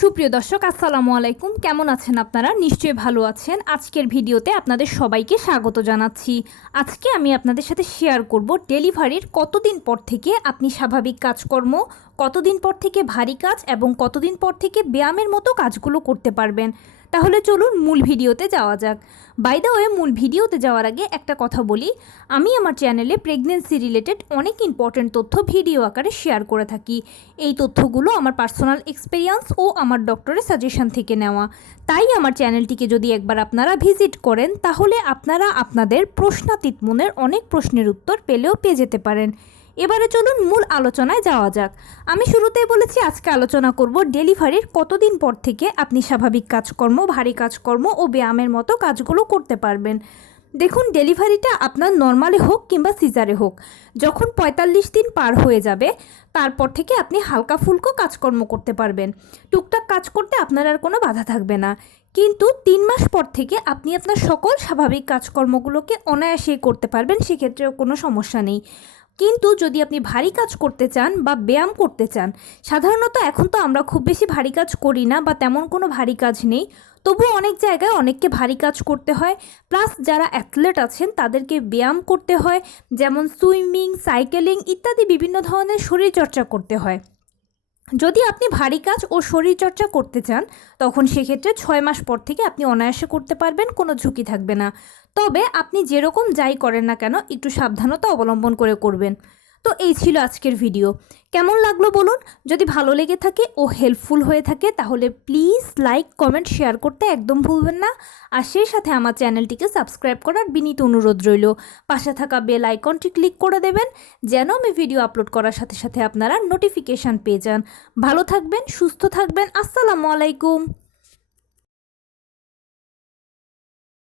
সুপ্রিয় দর্শক আসসালামু আলাইকুম, কেমন আছেন আপনারা? নিশ্চয়ই ভালো আছেন। আজকের ভিডিওতে আপনাদের সবাইকে স্বাগত জানাচ্ছি। আজকে আমি আপনাদের সাথে শেয়ার করব ডেলিভারির কতদিন পর থেকে আপনি স্বাভাবিক কাজকর্ম, কতদিন পর থেকে ভারী কাজ এবং কতদিন পর থেকে ব্যায়ামের মতো কাজগুলো করতে পারবেন। তাহলে চলুন মূল ভিডিওতে যাওয়া যাক। বাই দ্য ওয়ে, মূল ভিডিওতে যাওয়ার আগে একটা কথা বলি, আমি আমার চ্যানেলে প্রেগনেন্সি রিলেটেড অনেক ইম্পর্ট্যান্ট তথ্য ভিডিও আকারে শেয়ার করে থাকি। এই তথ্যগুলো আমার পার্সোনাল এক্সপিরিয়েন্স ও আমার ডক্টরের সাজেশন থেকে নেওয়া। তাই আমার চ্যানেলটিকে যদি একবার আপনারা ভিজিট করেন তাহলে আপনারা আপনাদের প্রশ্নাতীত মনের অনেক প্রশ্নের উত্তর পেয়ে যেতে পারেন। এবারে চলুন মূল আলোচনায় যাওয়া যাক। আমি শুরুতেই বলেছি আজকে আলোচনা করব ডেলিভারির কতদিন পর থেকে আপনি স্বাভাবিক কাজকর্ম, ভারী কাজকর্ম ও ব্যায়ামের মতো কাজগুলো করতে পারবেন। দেখুন, ডেলিভারিটা আপনার নর্মালে হোক কিংবা সিজারে হোক, যখন ৪৫ দিন পার হয়ে যাবে তারপর থেকে আপনি হালকা ফুলকো কাজকর্ম করতে পারবেন। টুকটাক কাজ করতে আপনার আর কোনো বাধা থাকবে না। কিন্তু ৩ মাস পর থেকে আপনি আপনার সকল স্বাভাবিক কাজকর্মগুলোকে অনায়াসেই করতে পারবেন, সেক্ষেত্রেও কোনো সমস্যা নেই। কিন্তু যদি আপনি ভারী কাজ করতে চান বা ব্যায়াম করতে চান, সাধারণত এখন তো আমরা খুব বেশি ভারী কাজ করি না বা তেমন কোনো ভারী কাজ নেই, তবুও অনেক জায়গায় অনেককে ভারী কাজ করতে হয়। প্লাস যারা অ্যাথলেট আছেন তাদেরকে ব্যায়াম করতে হয়, যেমন সুইমিং, সাইকেলিং ইত্যাদি বিভিন্ন ধরনের শরীরচর্চা করতে হয়। যদি আপনি ভারী কাজ ও শরীরচর্চা করতে চান তখন সেক্ষেত্রে ৬ মাস পর থেকে আপনি অনায়াসে করতে পারবেন, কোনো ঝুঁকি থাকবে না। তবে আপনি যেরকম যাই করেন না কেন একটু সাবধানতা অবলম্বন করে করবেন। তো এই ছিল আজকের ভিডিও। কেমন লাগলো বলুন? যদি ভালো লেগে থাকে ও হেল্পফুল হয়ে থাকে তাহলে প্লিজ লাইক, কমেন্ট, শেয়ার করতে একদম ভুলবেন না। আর সেই সাথে আমার চ্যানেলটিকে সাবস্ক্রাইব করার বিনীত অনুরোধ রইল। পাশে থাকা বেল আইকনটি ক্লিক করে দেবেন যেন আমি ভিডিও আপলোড করার সাথে সাথে আপনারা নোটিফিকেশান পেয়ে যান। ভালো থাকবেন, সুস্থ থাকবেন। আসসালামু আলাইকুম।